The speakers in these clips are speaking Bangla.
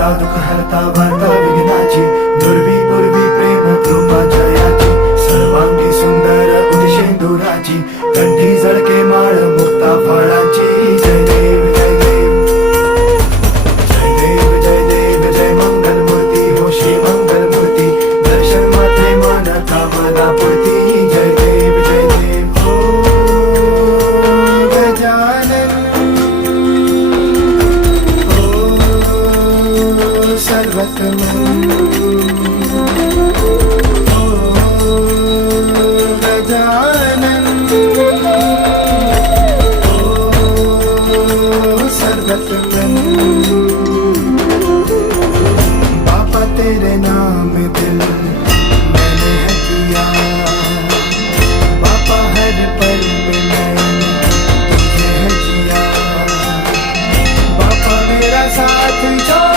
हरता दुःख हरता वार्ता विघ्नाची दुर्वी पूर्वी प्रेम कृपा जयाची सर्वांगी सुंदर उदिशेंदुराची कंठी झळके माळ मुक्ता फळाची जय देव जय देव जय देव जय देव जय मंगल मूर्ती हो श्री मंगल मूर्ती दर्शन मात्रे मन कामना पूर्ती जय देव जय देव हो गजानन सर्वतमं गजानन सर्वतमं बाबा तेरे नाम दिल मैंने है किया बाबा हर पल में मैंने तुझे है जिया बाबा मेरा साथ छोड़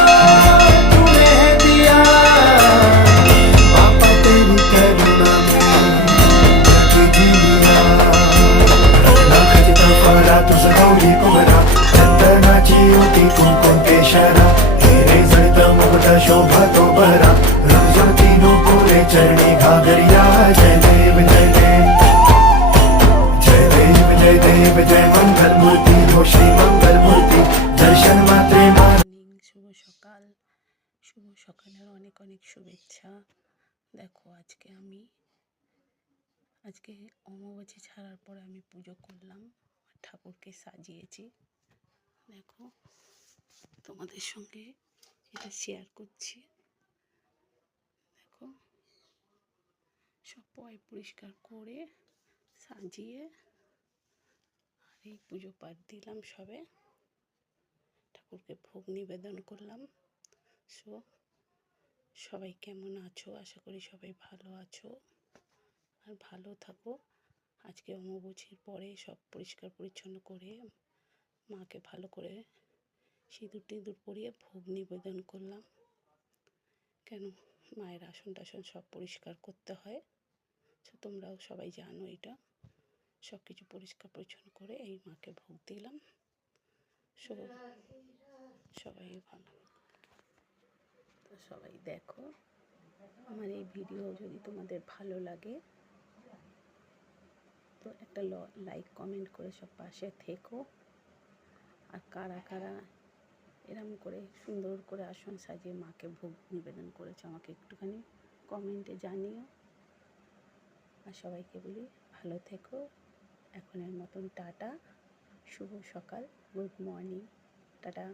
तुझ गौरी कुमरा चंदनाची होती कुंकुम केशरा हिरे जळत मुकुट शोभा तो बरा रुजवती नुपुरे चरणी घागरिया जय देव जय देव जय देव जय देव जय मंगल मूर्ती हो श्री मंगल मूर्ती दर्शन मात्रे मान শুভ সকালের অনেক অনেক শুভেচ্ছা। দেখো আজকে অমাবস্যা ছাড়ার পরে আমি পুজো করলাম, ঠাকুরকে সাজিয়েছি। দেখো তোমাদের সঙ্গে এটা শেয়ার করছি। দেখো সব পরিষ্কার করে সাজিয়ে আর এই পুজো পাঠ দিলাম, ঠাকুরকে ভোগ নিবেদন করলাম। সবাই কেমন আছো? আশা করি সবাই ভালো আছো আর ভালো থাকো। আজকে অমাবস্যার পরে সব পরিষ্কার পরিচ্ছন্ন করে মাকে ভালো করে সিঁদুর টিঁদুর পরিয়ে ভোগ নিবেদন করলাম। কেন মায়ের আসন টাসন সব পরিষ্কার করতে হয়, তোমরাও সবাই জানো এটা। সব কিছু পরিষ্কার পরিচ্ছন্ন করে এই মাকে ভোগ দিলাম। সবাই ভালো, তো সবাই দেখো আমার এই ভিডিও যদি তোমাদের ভালো লাগে তো একটা লাইক কমেন্ট করে সব পাশে থেকো। আর কারা কারা এরম করে সুন্দর করে আসন সাজিয়ে মাকে ভোগ নিবেদন করেছে আমাকে একটুখানি কমেন্টে জানিও। আর সবাইকে বলি ভালো থেকো। এখনের মতন টাটা, শুভ সকাল, গুড মর্নিং, টাটা।